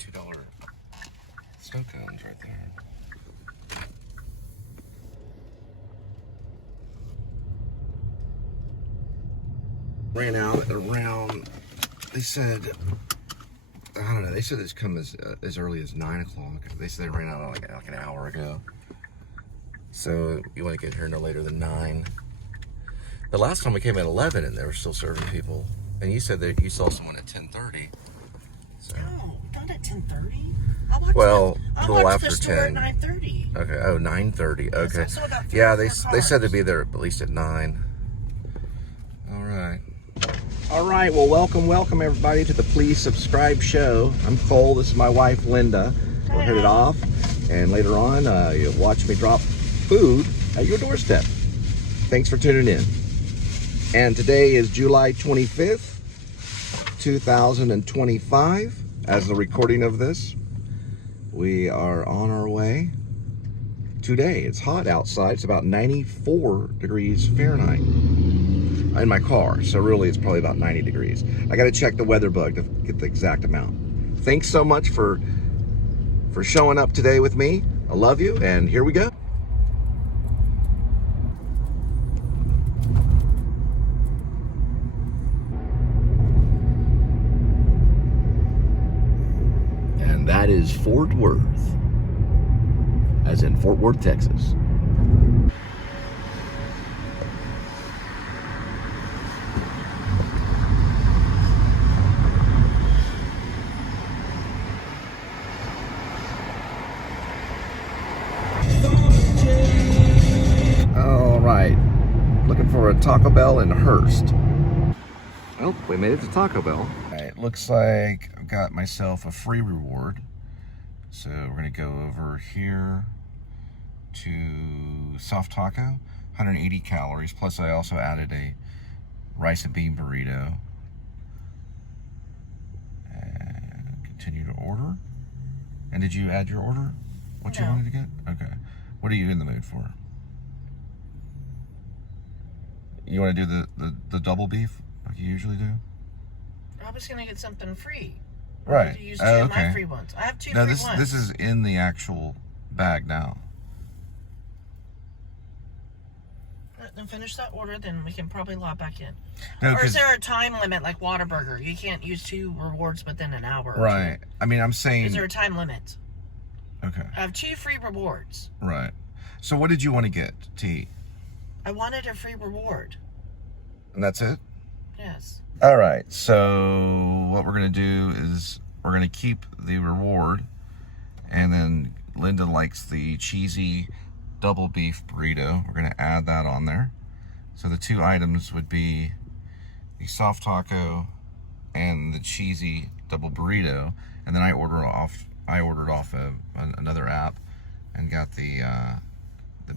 $2 snow cones right there. Ran out around, they said, I don't know, they said it's come as early as 9 o'clock. They said they ran out like an hour ago. So you want to get here no later than 9. The last time we came at 11 and they were still serving people. And you said that you saw someone at 10:30. So. No, not at 10:30. Well, a little after after 10. At 9:30. Okay. Oh, 9:30. Okay. Yes, I saw about 3 yeah, or 4 they said cars. they'd be there at least at 9. All right. All right. Well, welcome everybody to the Please Subscribe show. I'm Cole. This is my wife Linda. We're headed off, and later on, you'll watch me drop food at your doorstep. Thanks for tuning in. And today is July 25th, 2025. As the recording of this, we are on our way today. It's hot outside. It's about 94 degrees Fahrenheit in my car. So really it's probably about 90 degrees. I got to check the weather bug to get the exact amount. Thanks so much for showing up today with me. I love you, and here we go. And that is Fort Worth, as in Fort Worth, Texas. All right, looking for a Taco Bell in Hearst. Oh, we made it to Taco Bell. All right, looks like I've got myself a free reward. So we're gonna go over here to soft taco, 180 calories. Plus I also added a rice and bean burrito. And continue to order. And did you add your order? What you wanted to get? Okay. What are you in the mood for? You want to do the double beef like you usually do? I was gonna get something free. Right. To use 2 of my free ones. I have 2 free ones. This is in the actual bag now. Then finish that order, then we can probably log back in. No, or is there a time limit like Whataburger? You can't use 2 rewards within an hour. Right. I mean, I'm saying. Is there a time limit? Okay. I have 2 free rewards. Right. So what did you want to get to eat? I wanted a free reward. And that's it? Yes. All right. So what we're going to do is we're going to keep the reward. And then Linda likes the cheesy double beef burrito. We're going to add that on there. So the 2 items would be the soft taco and the cheesy double burrito. And then I ordered off another app and got the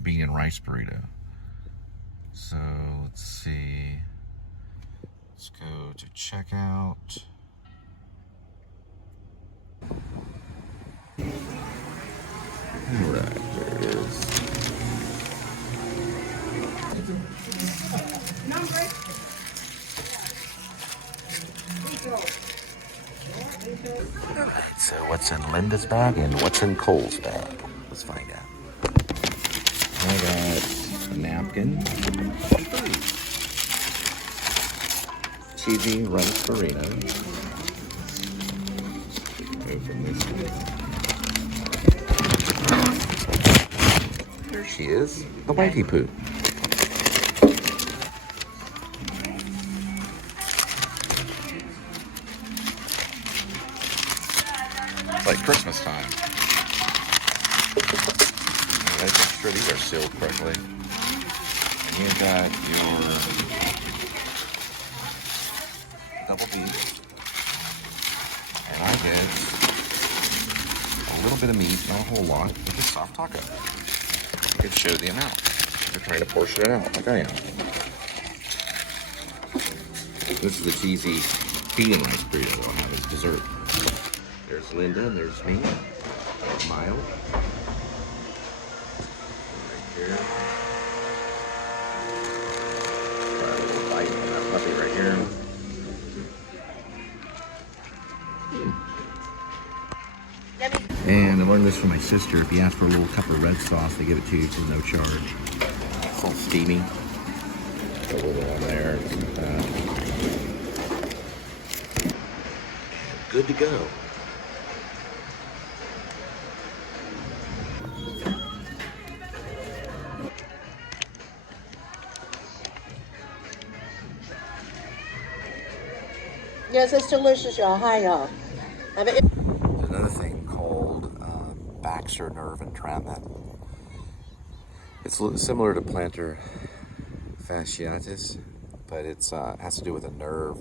bean and rice burrito. So let's see. Let's go to checkout. All right, there it is. All right, so what's in Linda's bag and what's in Cole's bag? Let's find out. I got a napkin, cheesy rice burrito. Go from this way. There she is, the wifey poo. It's like Christmas time. Let's make sure these are sealed correctly. And you got your double beef. And I did a little bit of meat, not a whole lot, with a soft taco. You can show the amount. You're trying to portion it out like I am. This is the cheesy bean and rice burrito I'll have as dessert. There's Linda and there's me. Mild. Right here. Try a little bite on that puppy right here. And I learned this from my sister. If you ask for a little cup of red sauce, they give it to you for no charge. It's all steamy. A little on there. Good to go. Yes, it's delicious, y'all. Hi, y'all. There's another thing called Baxter nerve entrapment. It's similar to plantar fasciitis, but it has to do with a nerve.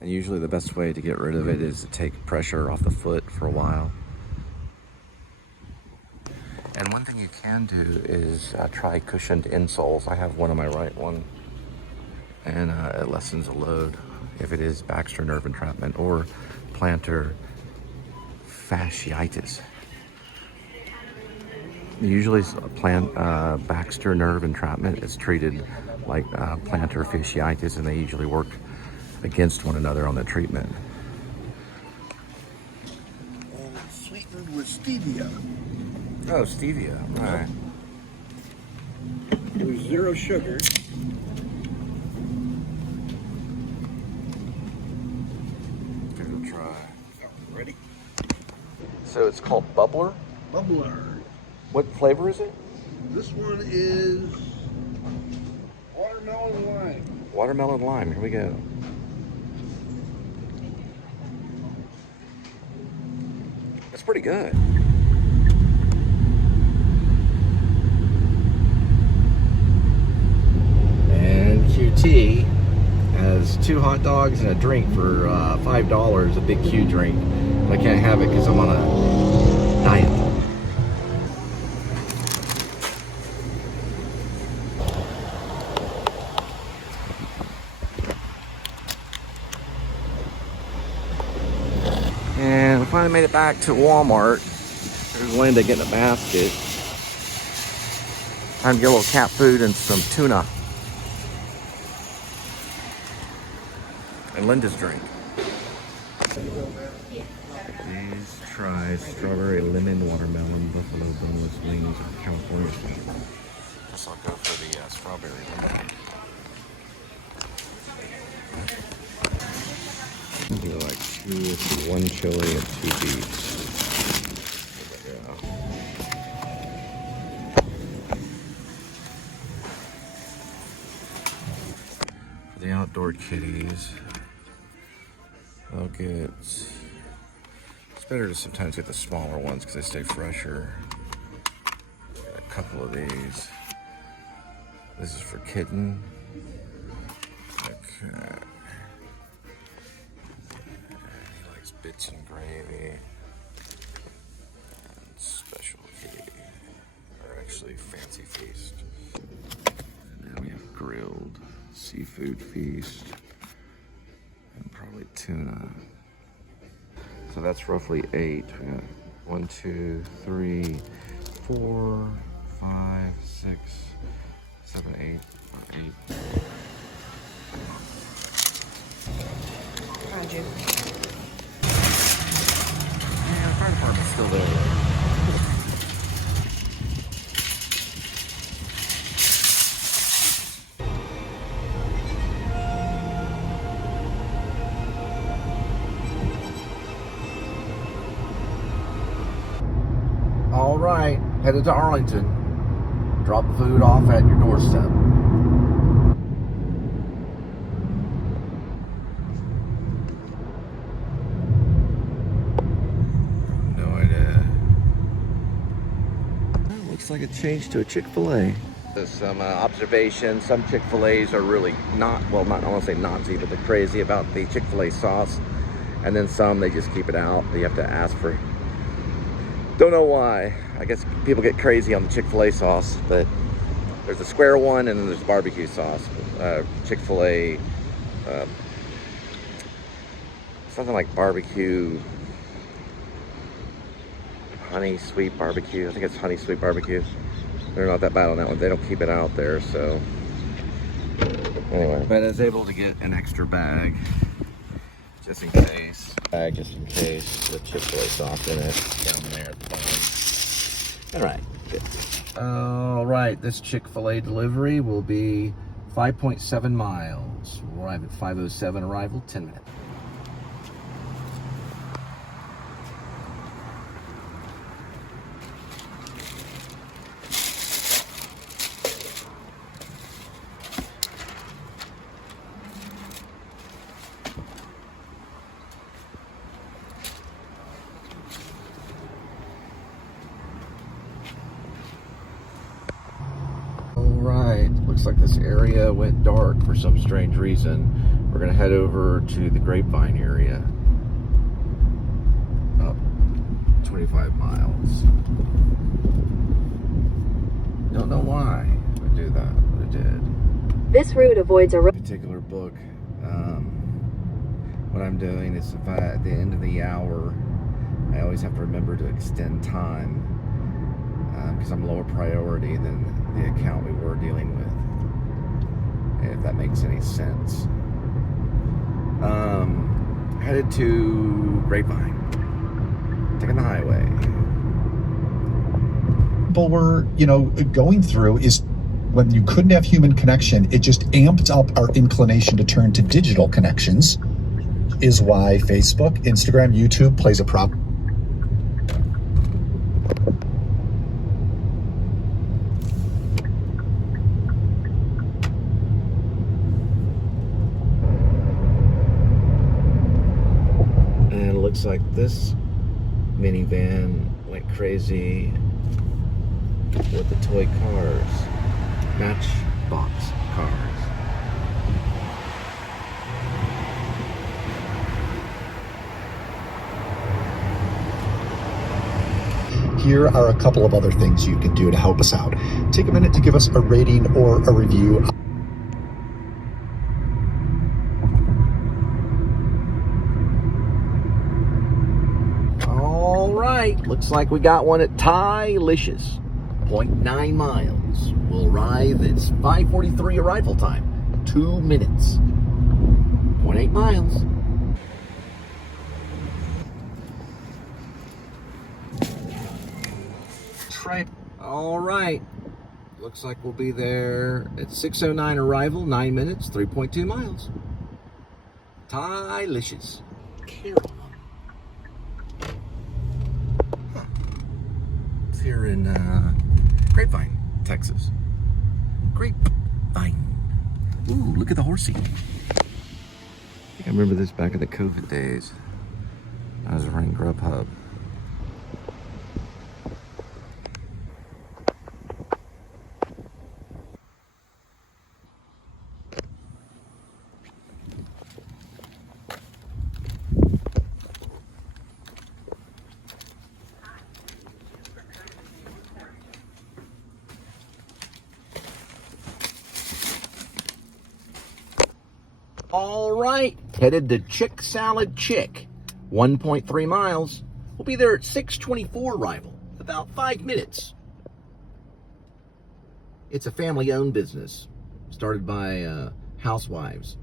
And usually the best way to get rid of it is to take pressure off the foot for a while. And one thing you can do is try cushioned insoles. I have one on my right one, and it lessens the load if it is Baxter nerve entrapment or plantar fasciitis. Usually Baxter nerve entrapment is treated like plantar fasciitis, and they usually work against one another on the treatment. And it's sweetened with stevia. Oh, stevia. All right. There's 0 sugar. Give it a try. Ready? So it's called Bubbler? Bubbler. What flavor is it? This one is watermelon lime. Watermelon lime. Here we go. That's pretty good. And QT has 2 hot dogs and a drink for $5, a big Q drink. But I can't have it because I'm on a diet. And we finally made it back to Walmart. There's Linda getting a basket. Time to get a little cat food and some tuna. And Linda's drink. Please try strawberry lemon watermelon buffalo boneless wings of California. Guess I'll go for the strawberry lemon. Do like 1 chili and 2 beets. For the outdoor kitties, I'll get. It's better to sometimes get the smaller ones because they stay fresher. Get a couple of these. This is for kitten. Okay. Bits and gravy and specialty, or actually fancy feast. And then we have grilled seafood feast and probably tuna. So that's roughly 8. We got 1, 2, 3, 4, 5, 6, 7, 8, 8. How'd you? Fire department's still there. All right, headed to Arlington. Drop the food off at your doorstep. Like it changed to a Chick-fil-A. There's some observations. Some Chick-fil-A's are really not, well, not, I won't say Nazi, but they're crazy about the Chick-fil-A sauce. And then some, they just keep it out. You have to ask for, don't know why. I guess people get crazy on the Chick-fil-A sauce, but there's a square one and then there's barbecue sauce. Chick-fil-A, something like barbecue, honey sweet barbecue. I think it's honey sweet barbecue. They're not that bad on that one. They don't keep it out there, so anyway. But I was able to get an extra bag just in case. Just in case the Chick-fil-A sauce in it down there at the bottom. All right, good. All right, this Chick-fil-A delivery will be 5.7 miles. We'll arrive at 5:07 arrival, 10 minutes. Looks like this area went dark for some strange reason. We're gonna head over to the Grapevine area. Up 25 miles. Don't know why we do that, but it did. This route avoids a particular book. What I'm doing is if at the end of the hour, I always have to remember to extend time because I'm lower priority than the account we were dealing with. If that makes any sense. Headed to Grapevine. Taking the highway. People were, going through is when you couldn't have human connection, it just amped up our inclination to turn to digital connections, is why Facebook, Instagram, YouTube plays a prop. Looks like this minivan went crazy with the toy cars, Matchbox cars. Here are a couple of other things you can do to help us out. Take a minute to give us a rating or a review. Looks like we got one at Thai-licious, 0.9 miles. We'll arrive, it's 5:43 arrival time, 2 minutes, 0.8 miles. Try. All right, looks like we'll be there at 6:09 arrival, 9 minutes, 3.2 miles. Thai-licious. Here in Grapevine, Texas. Grapevine. Ooh, look at the horsey. I think I remember this back in the COVID days. I was running Grubhub. All right, headed to Chick Salad Chick, 1.3 miles. We'll be there at 6:24 arrival, about 5 minutes. It's a family-owned business, started by housewives.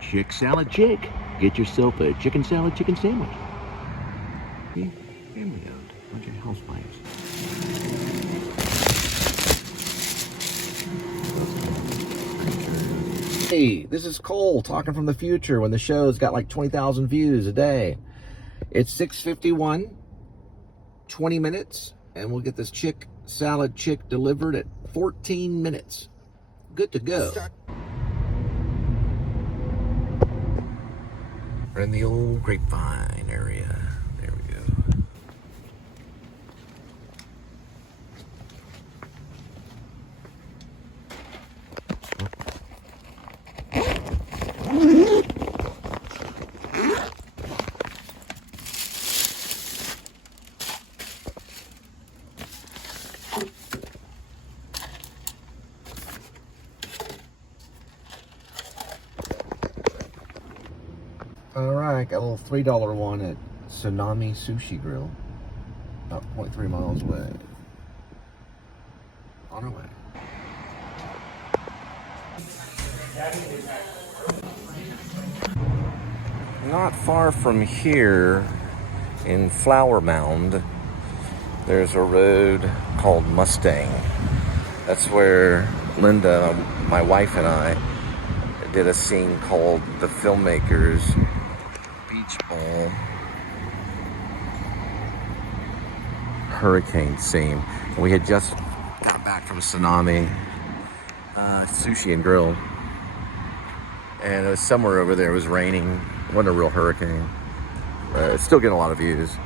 Chick Salad Chick. Get yourself a chicken salad chicken sandwich. Family-owned, bunch of housewives. Hey, this is Cole talking from the future when the show's got like 20,000 views a day. It's 6:51, 20 minutes, and we'll get this Chick Salad Chick delivered at 14 minutes. Good to go. We're in the old Grapevine area. There we go. All right, got a little $3 one at Tsunami Sushi Grill, about 0.3 miles away. On our way. Not far from here, in Flower Mound, there's a road called Mustang. That's where Linda, my wife, and I did a scene called The Filmmakers Beach Ball Hurricane Scene. We had just got back from Tsunami Sushi and Grill, and it was somewhere over there. It was raining. It wasn't a real hurricane. It's still getting a lot of views.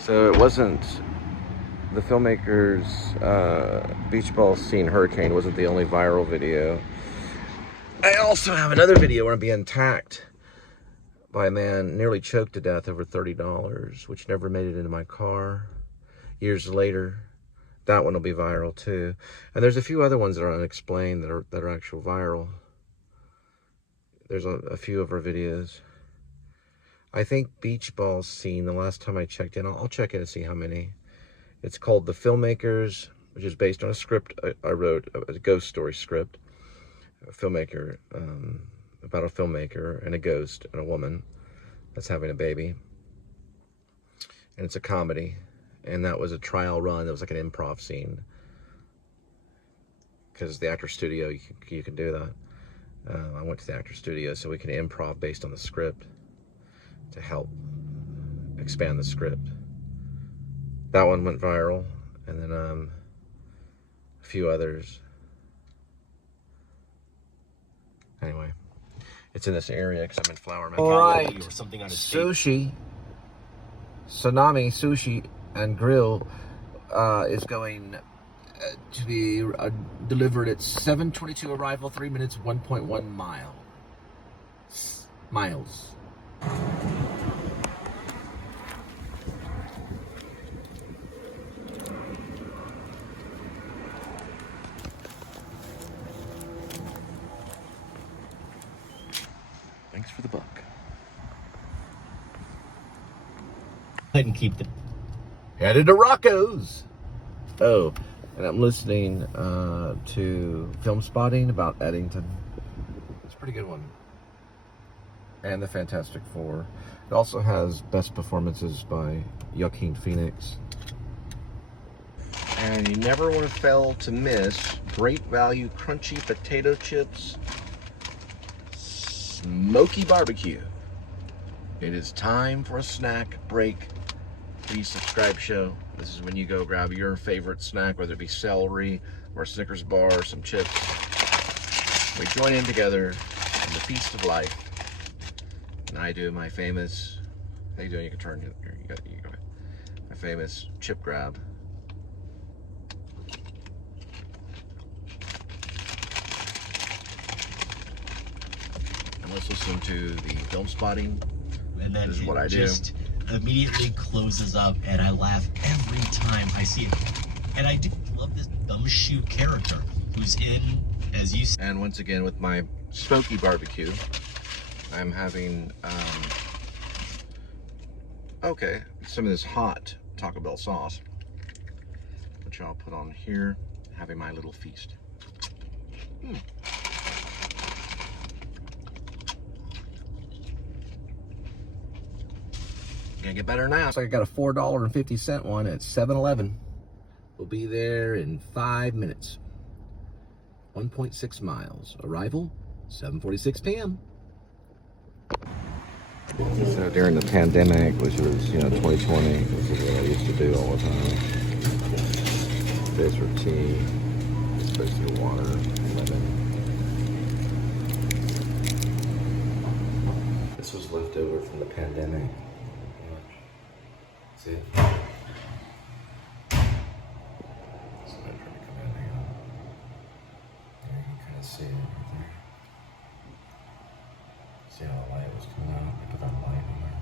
So it wasn't the Filmmakers Beach Ball Scene Hurricane wasn't the only viral video. I also have another video where I'm being attacked by a man nearly choked to death over $30, which never made it into my car. Years later, that one will be viral too. And there's a few other ones that are unexplained that are actual viral. There's a few of our videos. I think Beach Ball Scene, the last time I checked in, I'll check in and see how many. It's called The Filmmakers, which is based on a script I wrote, a ghost story script. A filmmaker, about a filmmaker and a ghost and a woman that's having a baby. And it's a comedy. And that was a trial run. That was like an improv scene. Because the actor studio, you can do that. I went to the actor studio so we can improv based on the script to help expand the script. That one went viral, and then a few others. Anyway, it's in this area because I'm in Flower Mound. All right, Sushi, Tsunami Sushi and Grill is going to be delivered at 7:22 arrival, 3 minutes, 1.1 miles. Thanks for the buck. I can keep the Headed to Rocco's. Oh, and I'm listening to Filmspotting about Eddington. It's a pretty good one. And the Fantastic Four. It also has best performances by Joaquin Phoenix. And you never want to fail to miss great value crunchy potato chips, smoky barbecue. It is time for a snack break. Please subscribe show. This is when you go grab your favorite snack, whether it be celery or a Snickers bar or some chips. We join in together in the feast of life. And I do my famous, how you doing? You can turn, you go ahead. My famous chip grab. And let's listen to the Filmspotting. and then this is what I do. Just immediately closes up, and I laugh every time I see it. And I do love this gumshoe character who's in, as you said. And once again, with my smoky barbecue, I'm having some of this hot Taco Bell sauce, which I'll put on here, having my little feast. Gonna get better now. Looks like I got a $4.50 one at 7-Eleven. We'll be there in 5 minutes. 1.6 miles. Arrival, 7:46 p.m. So during the pandemic, which was, 2020, this is what I used to do all the time. This for tea, supposed to be water, lemon. This was left over from the pandemic. See it? So I'm trying to come in here. There you can kind of see it right there. See how the light was coming out? I put that light in there.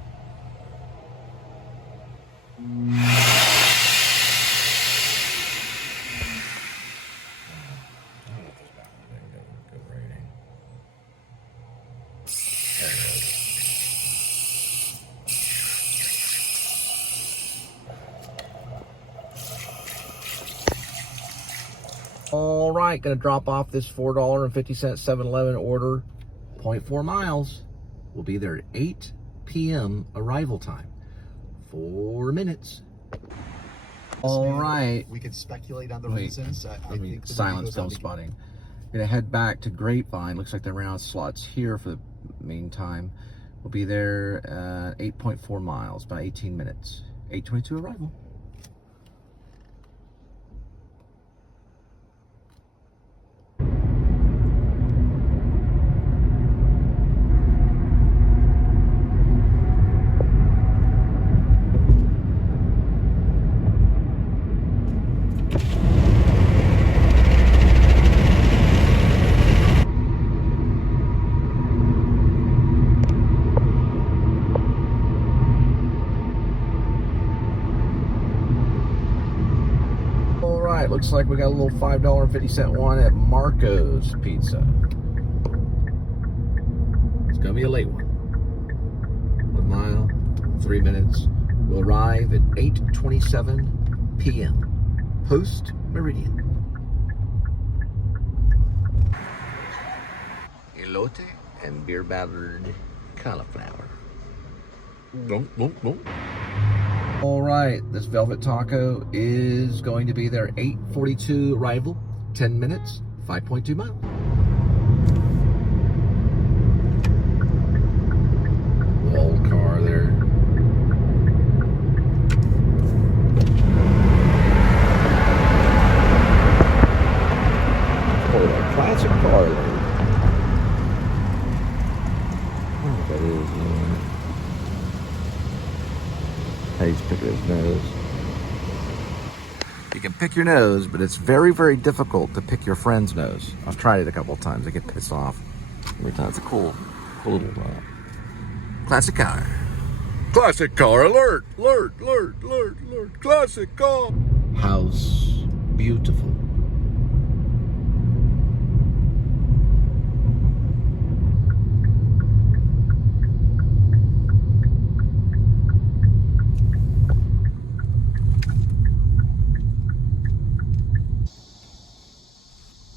I don't know if this battery didn't get a good rating. There it is. All right, gonna drop off this $4.50 7-Eleven order, 0.4 miles. We'll be there at 8 p.m. arrival time. 4 minutes. All right. We could speculate on the Wait, reasons. let me silence Filmspotting. Gonna head back to Grapevine. Looks like they're running out of slots here for the meantime. We'll be there at 8.4 miles, about 18 minutes. 8:22 arrival. Looks like we got a little $5.50 one at Marco's Pizza. It's gonna be a late one. 1 mile, 3 minutes. We'll arrive at 8:27 p.m. post meridian. Elote and beer battered cauliflower. Boom, boom, boom. All right, this Velvet Taco is going to be there 8:42 arrival, 10 minutes, 5.2 miles. Old car there. Oh, a classic car there. I don't know what that is, man. He's picking his nose. You can pick your nose, but it's very, very difficult to pick your friend's nose. I've tried it a couple of times. I get pissed off every time. It's a cool little classic car. Classic car alert! Alert! Alert! Alert! Alert! Classic car. House, beautiful.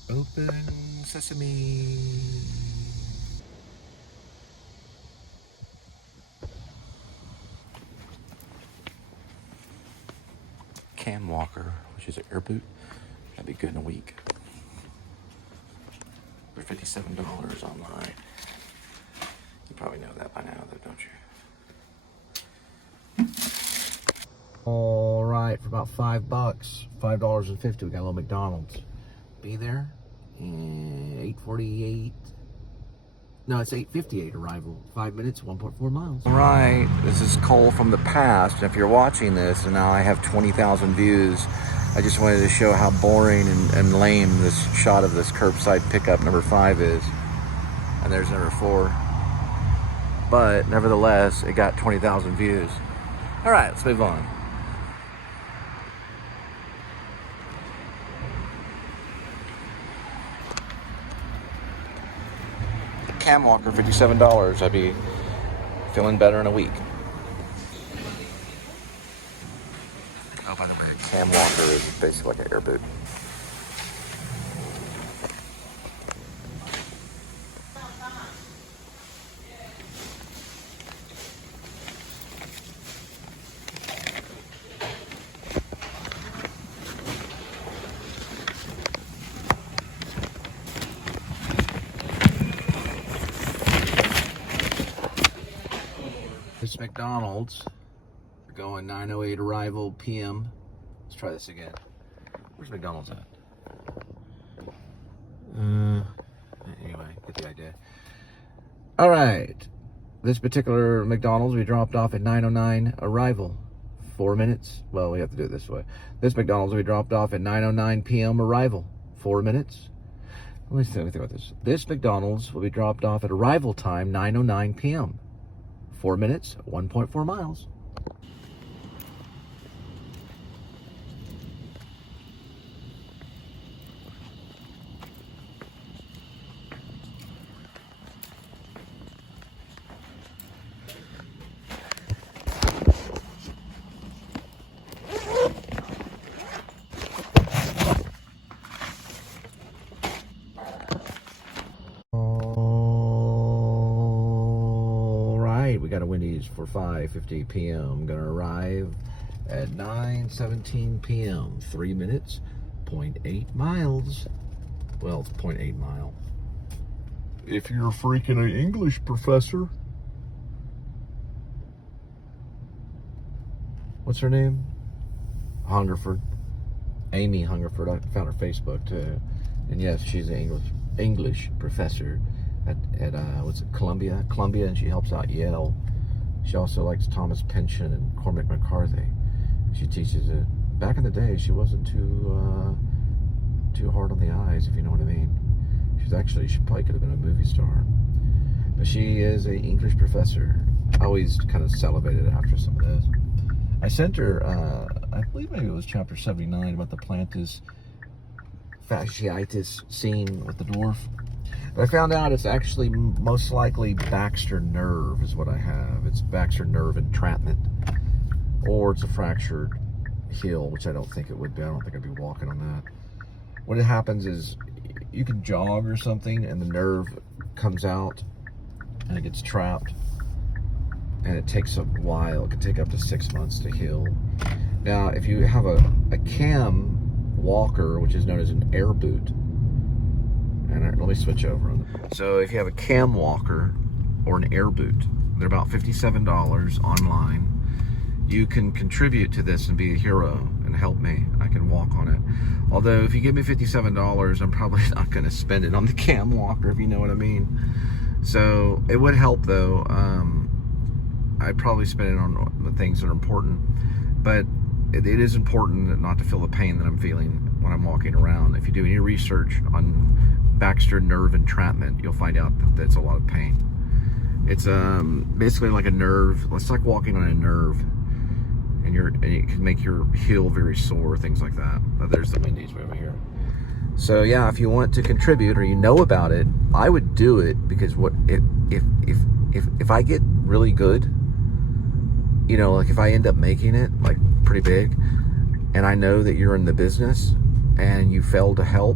Open sesame. Cam Walker, which is an air boot. That'd be good in a week. They're $57 online. You probably know that by now, though, don't you? All right, for about $5, $5.50, we got a little McDonald's. Be there. 8:48. No, it's 8:58 arrival. 5 minutes, 1.4 miles. All right, this is Cole from the past. And if you're watching this, and now I have 20,000 views, I just wanted to show how boring and lame this shot of this curbside pickup number 5 is. And there's number 4. But nevertheless, it got 20,000 views. All right, let's move on. Cam Walker, $57. I'd be feeling better in a week. Oh, by the way, Cam Walker is basically like an air boot. This McDonald's, going 9:08 arrival p.m. Let's try this again. Where's McDonald's at? Anyway, get the idea. All right, this particular McDonald's we dropped off at 9:09 arrival. 4 minutes. Well, we have to do it this way. This McDonald's we dropped off at 9:09 p.m. arrival. 4 minutes. Let me think about this. This McDonald's will be dropped off at arrival time 9:09 p.m. 4 minutes, 1.4 miles. got a Wendy's for 5:50 p.m. Gonna arrive at 9:17 p.m. 3 minutes, 0.8 miles. Well, it's 0.8 mile. If you're freaking an English professor. What's her name? Hungerford. Amy Hungerford. I found her Facebook too. And yes, she's an English professor at what's it, Columbia, and she helps out Yale. She also likes Thomas Pynchon and Cormac McCarthy. She teaches it. Back in the day, she wasn't too hard on the eyes, if you know what I mean. She probably could have been a movie star. But she is an English professor. I always kind of salivated after some of this. I sent her, I believe maybe it was chapter 79 about the plantar fasciitis scene with the dwarf. But I found out it's actually most likely Baxter nerve is what I have. It's Baxter nerve entrapment. Or it's a fractured heel, which I don't think it would be. I don't think I'd be walking on that. What happens is you can jog or something and the nerve comes out and it gets trapped. And it takes a while. It can take up to 6 months to heal. Now, if you have a cam walker, which is known as an air boot, and let me switch over. So if you have a cam walker or an air boot, they're about $57 online. You can contribute to this and be a hero and help me. I can walk on it. Although if you give me $57, I'm probably not going to spend it on the cam walker, if you know what I mean. So it would help though. I'd probably spend it on the things that are important, but it is important not to feel the pain that I'm feeling when I'm walking around. If you do any research on Baxter nerve entrapment, you'll find out that that's a lot of pain. It's basically like a nerve. It's like walking on a nerve, and it can make your heel very sore, things like that. There's the Wendy's over here. So yeah, if you want to contribute or you know about it, I would do it, because if I get really good, you know, like if I end up making it like pretty big and I know that you're in the business and you fail to help,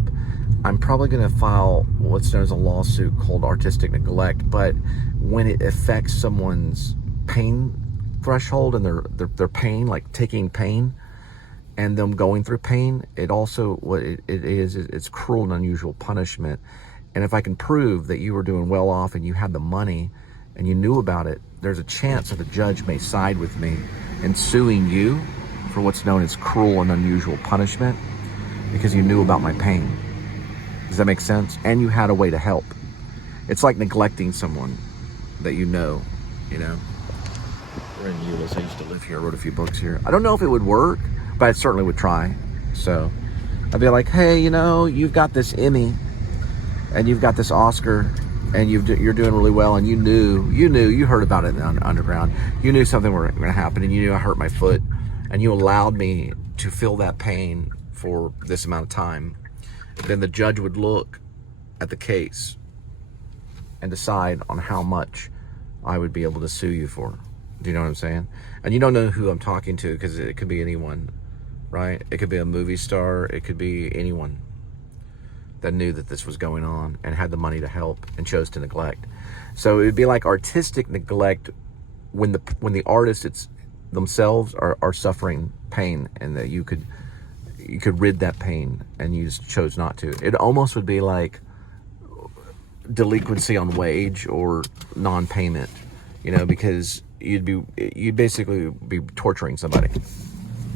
I'm probably going to file what's known as a lawsuit called artistic neglect. But when it affects someone's pain threshold and their pain, like taking pain and them going through pain, it also, what it is, it's cruel and unusual punishment. And if I can prove that you were doing well off and you had the money and you knew about it, there's a chance that the judge may side with me in suing you for what's known as cruel and unusual punishment, because you knew about my pain. Does that make sense? And you had a way to help. It's like neglecting someone that you know. We're in Euless. I used to live here. I wrote a few books here. I don't know if it would work, but I certainly would try. So I'd be like, hey, you've got this Emmy and you've got this Oscar, and you're doing really well, and you heard about it in the underground. You knew something was going to happen, and you knew I hurt my foot, and you allowed me to feel that pain for this amount of time. Then the judge would look at the case and decide on how much I would be able to sue you for. Do you know what I'm saying? And you don't know who I'm talking to, because it could be anyone, right? It could be a movie star. It could be anyone that knew that this was going on and had the money to help and chose to neglect. So it would be like artistic neglect when the artists themselves are suffering pain, and that you could rid that pain and you just chose not to. It almost would be like delinquency on wage or non-payment, because you'd basically be torturing somebody,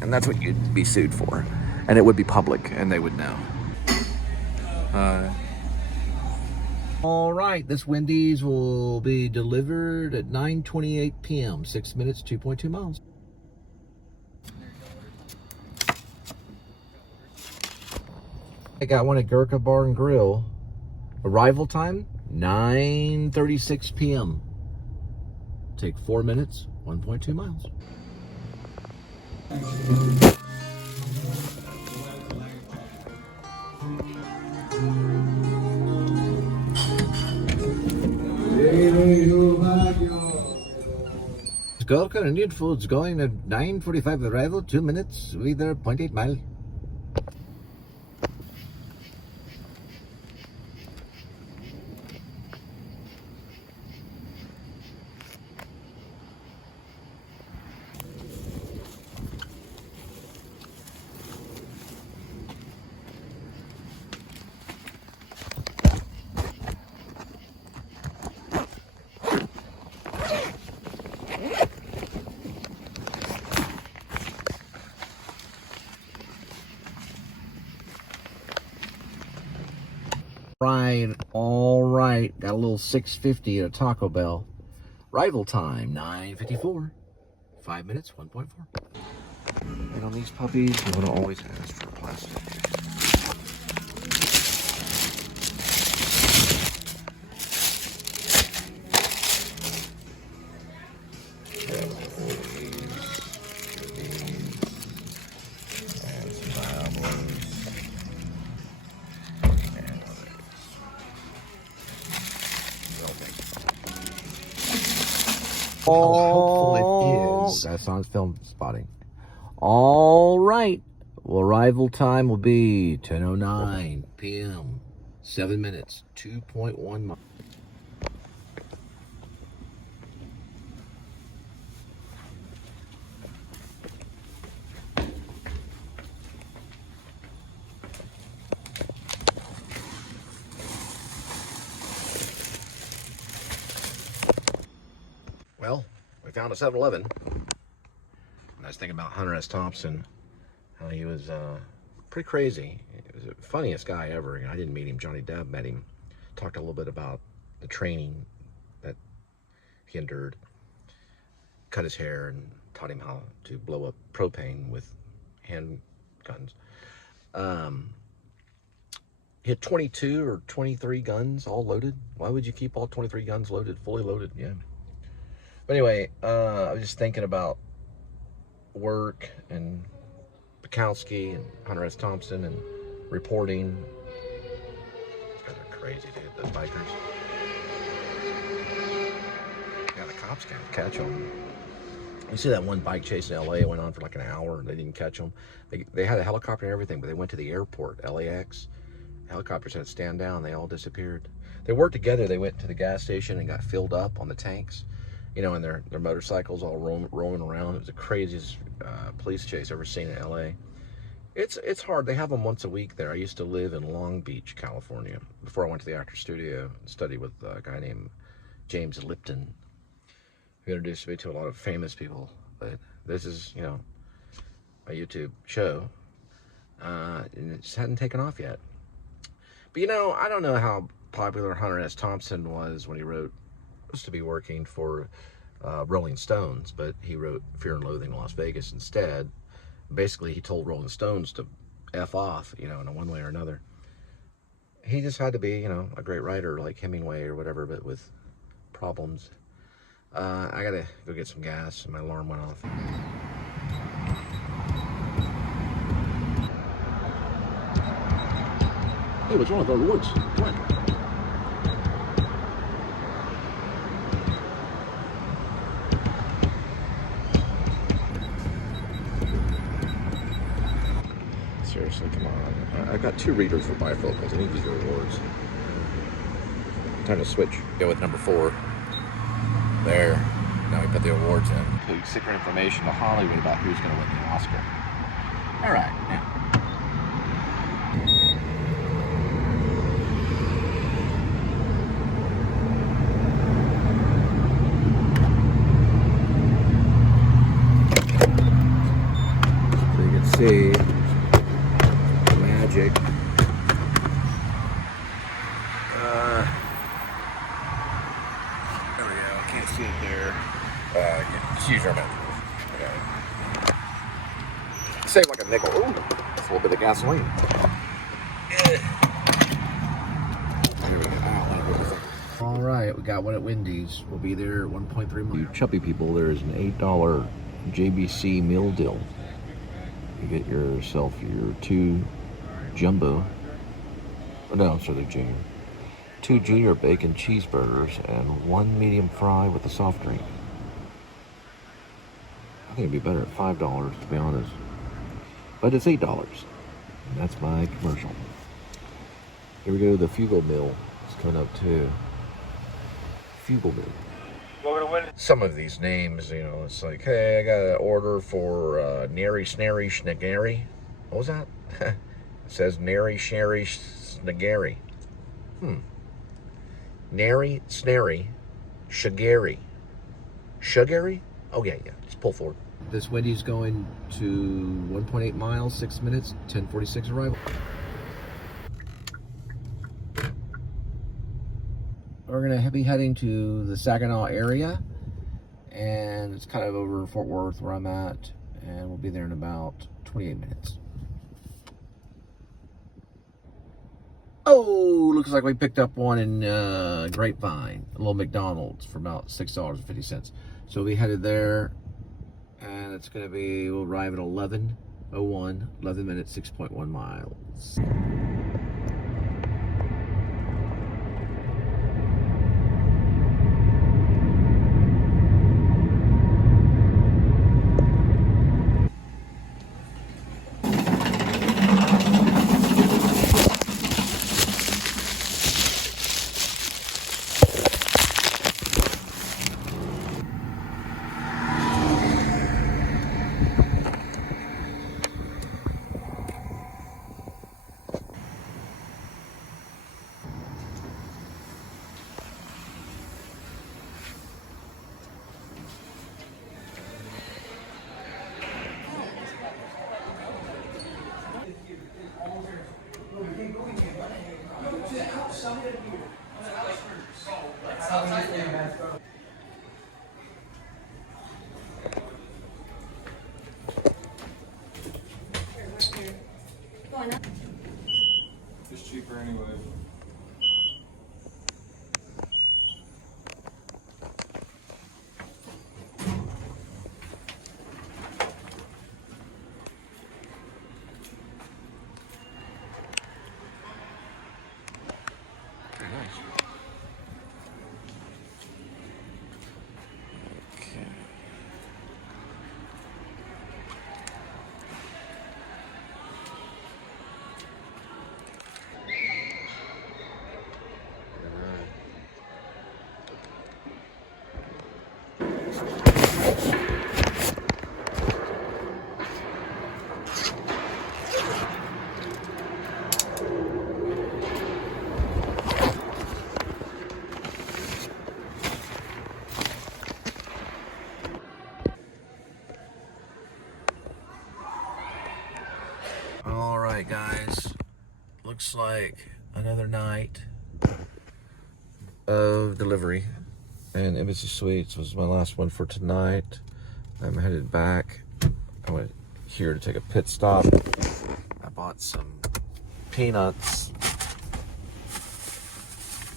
and that's what you'd be sued for, and it would be public and they would know. All right, this Wendy's will be delivered at 9:28 p.m. 6 minutes, 2.2 miles. I got one at Gurkha Bar and Grill. Arrival time, 9:36 p.m. Take 4 minutes, 1.2 miles. Gurkha Indian Foods going at 9:45 arrival, 2 minutes, be there 0.8 mile. All right. Got a little 650 at a Taco Bell. Arrival time 9:54. 5 minutes, 1.4. And on these puppies, you want to always ask for plastic. How helpful it is. That sounds Filmspotting. All right. Well, arrival time will be 10:09 p.m. 7 minutes, 2.1 miles. Well, we found a 7-Eleven. And I was thinking about Hunter S. Thompson, how he was pretty crazy. He was the funniest guy ever. I didn't meet him. Johnny Depp met him. Talked a little bit about the training that he endured. Cut his hair and taught him how to blow up propane with handguns. He had 22 or 23 guns all loaded. Why would you keep all 23 guns loaded, fully loaded? Yeah. But anyway, I was just thinking about work and Bukowski and Hunter S. Thompson and reporting. These guys are crazy, dude, those bikers. Yeah, the cops can't catch them. You see that one bike chase in LA went on for like an hour and they didn't catch them. They had a helicopter and everything, but they went to the airport, LAX. Helicopters had to stand down. They all disappeared. They worked together. They went to the gas station and got filled up on the tanks. You know, and their motorcycles all roaming around. It was the craziest police chase I've ever seen in LA. It's hard. They have them once a week there. I used to live in Long Beach, California, before I went to the actor studio and studied with a guy named James Lipton, who introduced me to a lot of famous people. But this is, you know, a YouTube show, and it just hadn't taken off yet. But you know, I don't know how popular Hunter S. Thompson was when he wrote. To be working for Rolling Stones, but he wrote Fear and Loathing in Las Vegas instead. Basically, he told Rolling Stones to F off, you know, in one way or another. He just had to be, you know, a great writer like Hemingway or whatever, but with problems. I gotta go get some gas, and my alarm went off. Hey, what's wrong with our rewards? What? Seriously, come on. I've got 2 readers for bifocals. I need these rewards. Time to switch. Go with number 4. There. Now we put the awards in. Secret information to Hollywood about who's going to win the Oscar. All right, now. So you can see magic. There we go. Can't see it there. Just use your magic. Okay. Save like a nickel. Ooh, that's a little bit of gasoline. All right, we got one at Wendy's. We'll be there at 1.3 miles. You chubby people, there is an $8 JBC meal deal. You get yourself your 2 jumbo. Oh, no, sorry, they're junior. 2 junior bacon cheeseburgers and 1 medium fry with a soft drink. I think it'd be better at $5, to be honest. But it's $8. And that's my commercial. Here we go, the Fugle Mill is coming up too. Fugle Mill. Some of these names, you know, it's like, hey, I got an order for Nary Snary Schnagary. What was that? It says Nary Snary Snagary. Nary Snary Shagary. Shagary? Oh, yeah. Just pull forward. This Wendy's going to 1.8 miles, 6 minutes, 10:46 arrival. we're going to be heading to the Saginaw area, and it's kind of over Fort Worth where I'm at, and we'll be there in about 28 minutes. Oh, looks like we picked up one in Grapevine, a little McDonald's for about $6.50. So we headed there, and it's going to be, we'll arrive at 11:01, 11 minutes, 6.1 miles. It's cheaper anyway. Very nice. Okay. All right, guys. Looks like another night of delivery. And Embassy Suites was my last one for tonight. I'm headed back. I went here to take a pit stop. I bought some peanuts.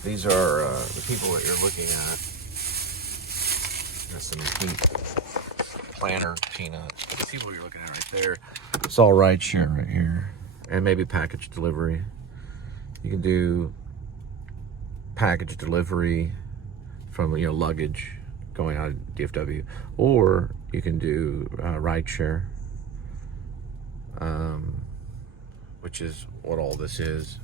These are the people that you're looking at. Got some pink planter peanuts. The people you're looking at right there. It's all rideshare right here. And maybe package delivery. You can do package delivery from, you know, luggage going out of DFW, or you can do rideshare, which is what all this is.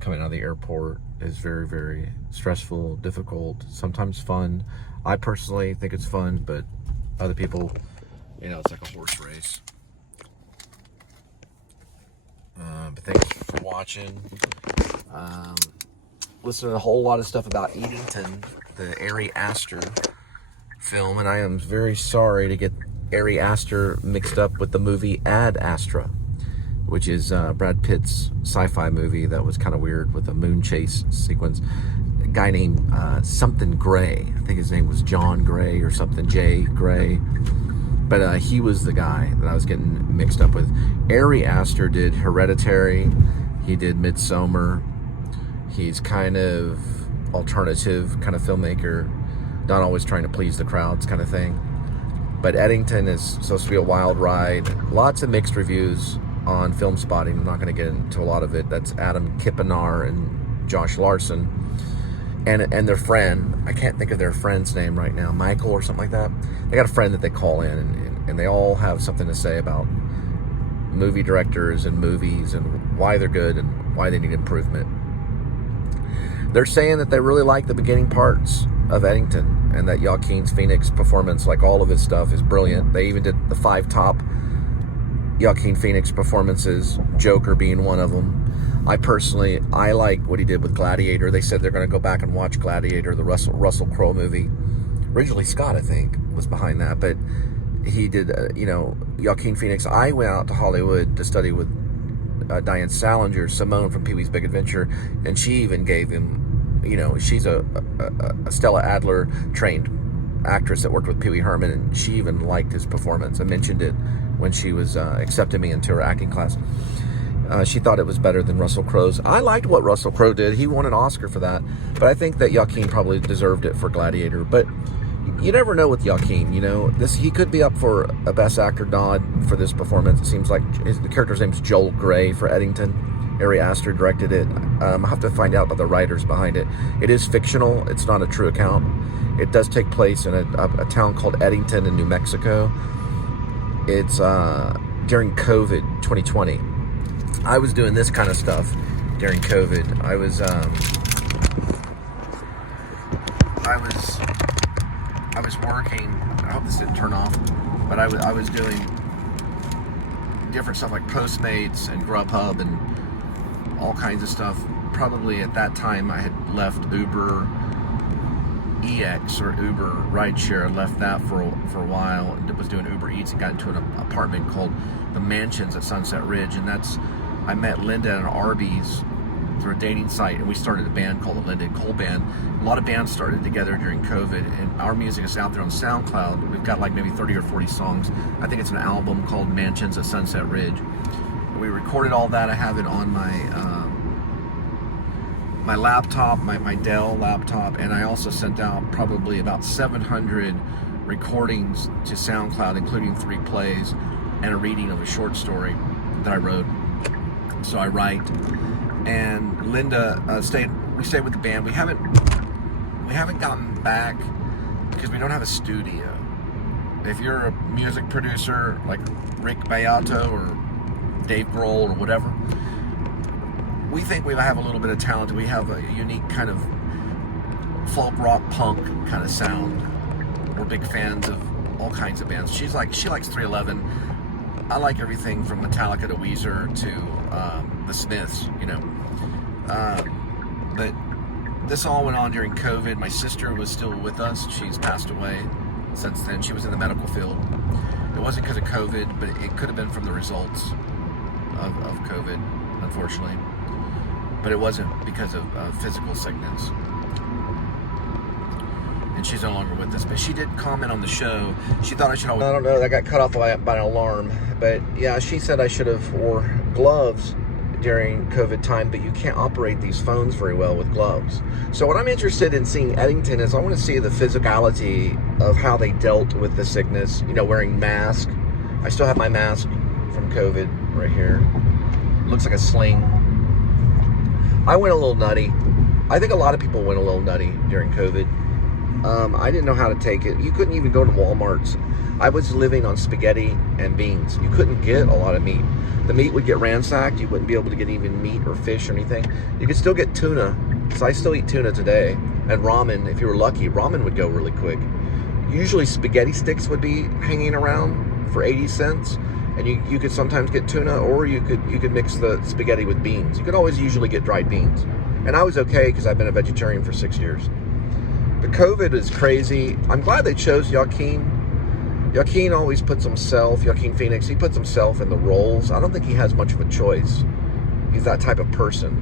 Coming out of the airport is very, very stressful, difficult, sometimes fun. I personally think it's fun, but other people, you know, it's like a horse race. But thanks for watching. Listen to a whole lot of stuff about Eddington, the Ari Aster film, and I am very sorry to get Ari Aster mixed up with the movie Ad Astra, which is Brad Pitt's sci-fi movie that was kind of weird with a moon chase sequence. A guy named something Gray, I think his name was John Gray or something, Jay Gray, but he was the guy that I was getting mixed up with. Ari Aster did Hereditary, he did Midsommar. He's kind of alternative kind of filmmaker, not always trying to please the crowds kind of thing. But Eddington is supposed to be a wild ride. Lots of mixed reviews on Filmspotting. I'm not going to get into a lot of it. That's Adam Kippenar and Josh Larson. And their friend, I can't think of their friend's name right now, Michael or something like that. They got a friend that they call in, and they all have something to say about movie directors and movies and why they're good and why they need improvement. They're saying that they really like the beginning parts of Eddington, and that Joaquin Phoenix performance, like all of his stuff, is brilliant. They even did the 5 top Joaquin Phoenix performances, Joker being one of them. I like what he did with Gladiator. They said they're going to go back and watch Gladiator, the Russell Crowe movie. Originally Scott, I think, was behind that, but he did, Joaquin Phoenix. I went out to Hollywood to study with Diane Salinger, Simone from Pee-wee's Big Adventure, and she even gave him you know, she's a Stella Adler trained actress that worked with Pee Wee Herman, and she even liked his performance and mentioned it when she was accepting me into her acting class. She thought it was better than Russell Crowe's. I liked what Russell Crowe did. He won an Oscar for that, but I think that Joaquin probably deserved it for Gladiator. But you never know with Joaquin, you know, he could be up for a Best Actor nod for this performance. It seems like the character's name's Joel Grey for Eddington. Ari Aster directed it. I'll have to find out about the writers behind it. It is fictional. It's not a true account. It does take place in a town called Eddington in New Mexico. It's during COVID 2020. I was doing this kind of stuff during COVID. I was working. I hope this didn't turn off, but I was doing different stuff like Postmates and Grubhub and all kinds of stuff. Probably at that time I had left Uber EX or Uber Rideshare, left that for a while, and was doing Uber Eats and got into an apartment called the Mansions at Sunset Ridge, and I met Linda at an Arby's through a dating site, and we started a band called the Linda and Cole Band. A lot of bands started together during COVID, and our music is out there on SoundCloud. We've got like maybe 30 or 40 songs. I think it's an album called Mansions at Sunset Ridge. We recorded all that. I have it on my my laptop, my Dell laptop, and I also sent out probably about 700 recordings to SoundCloud, including 3 plays and a reading of a short story that I wrote. So I write, and Linda we stayed with the band. We haven't gotten back because we don't have a studio. If you're a music producer like Rick Beato or Dave Grohl or whatever, we think we have a little bit of talent. We have a unique kind of folk rock punk kind of sound. We're big fans of all kinds of bands. She likes 311. I like everything from Metallica to Weezer to the Smiths, you know. But this all went on during COVID. My sister was still with us. She's passed away since then. She was in the medical field. It wasn't because of COVID, but it could have been from the results of COVID, unfortunately. But it wasn't because of physical sickness. And she's no longer with us. But she did comment on the show. She thought I should always... I don't know, that got cut off by an alarm. But yeah, she said I should have wore gloves during COVID time, but you can't operate these phones very well with gloves. So what I'm interested in seeing Eddington is I want to see the physicality of how they dealt with the sickness, you know, wearing masks. I still have my mask from COVID right here. Looks like a sling. I went a little nutty. I think a lot of people went a little nutty during COVID. I didn't know how to take it. You couldn't even go to Walmart's. I was living on spaghetti and beans. You couldn't get a lot of meat. The meat would get ransacked. You wouldn't be able to get even meat or fish or anything. You could still get tuna. So I still eat tuna today. And ramen, if you were lucky, ramen would go really quick. Usually spaghetti sticks would be hanging around for 80 cents. And you could sometimes get tuna, or you could mix the spaghetti with beans. You could always usually get dried beans. And I was okay because I've been a vegetarian for 6 years. But COVID is crazy. I'm glad they chose Joaquin. Joaquin always puts himself, Joaquin Phoenix, he puts himself in the roles. I don't think he has much of a choice. He's that type of person.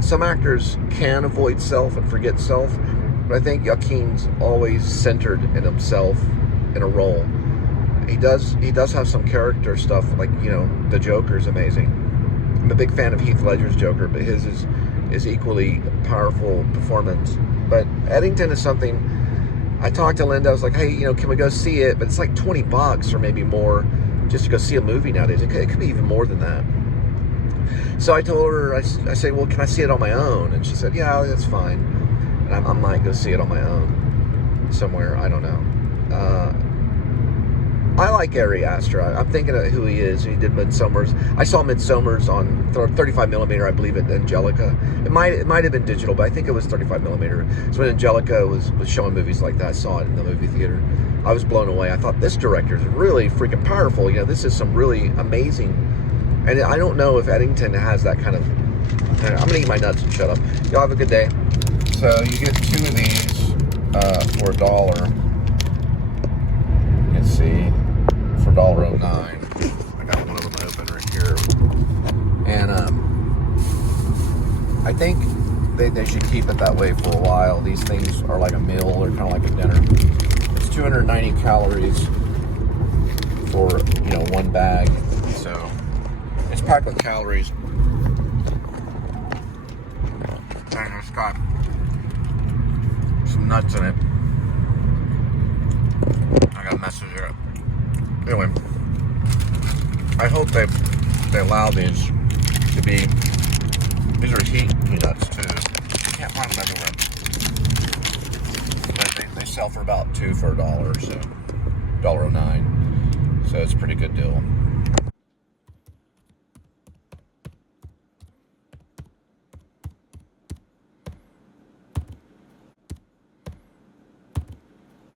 Some actors can avoid self and forget self, but I think Joaquin's always centered in himself in a role. He does have some character stuff, like, you know, the Joker's amazing. I'm a big fan of Heath Ledger's Joker, but his is equally powerful performance. But Eddington is something, I talked to Linda, I was like, hey, you know, can we go see it? But it's like $20 or maybe more just to go see a movie nowadays. It could be even more than that. So I told her, I said, well, can I see it on my own? And she said, yeah, that's fine. And I might go see it on my own somewhere, I don't know. I like Ari Aster. I'm thinking of who he is. He did Midsommers. I saw Midsommers on 35mm, I believe, at Angelica. It might have been digital, but I think it was 35mm. So when Angelica was showing movies like that, I saw it in the movie theater. I was blown away. I thought, this director is really freaking powerful. You know, this is some really amazing. And I don't know if Eddington has that kind of... I'm going to eat my nuts and shut up. Y'all have a good day. So you get 2 of these for $1. Let's see. For $1.09. I got one of them open right here. And I think they should keep it that way for a while. These things are like a meal. They're kind of like a dinner. It's 290 calories for, you know, one bag. So it's packed with calories. And it's got some nuts in it. I got a message here. Anyway, I hope they allow these to be. These are heat peanuts too. You can't find them everywhere. But they sell for about $2 for $1, so $1.09. So it's a pretty good deal.